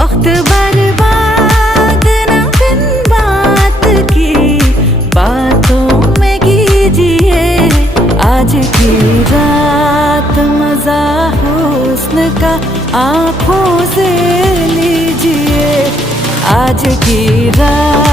वक्त बर्बाद न बिन बात की बातों में कीजिए। आज की रात मजा हुस्न का आँखों से लीजिए। आज की रात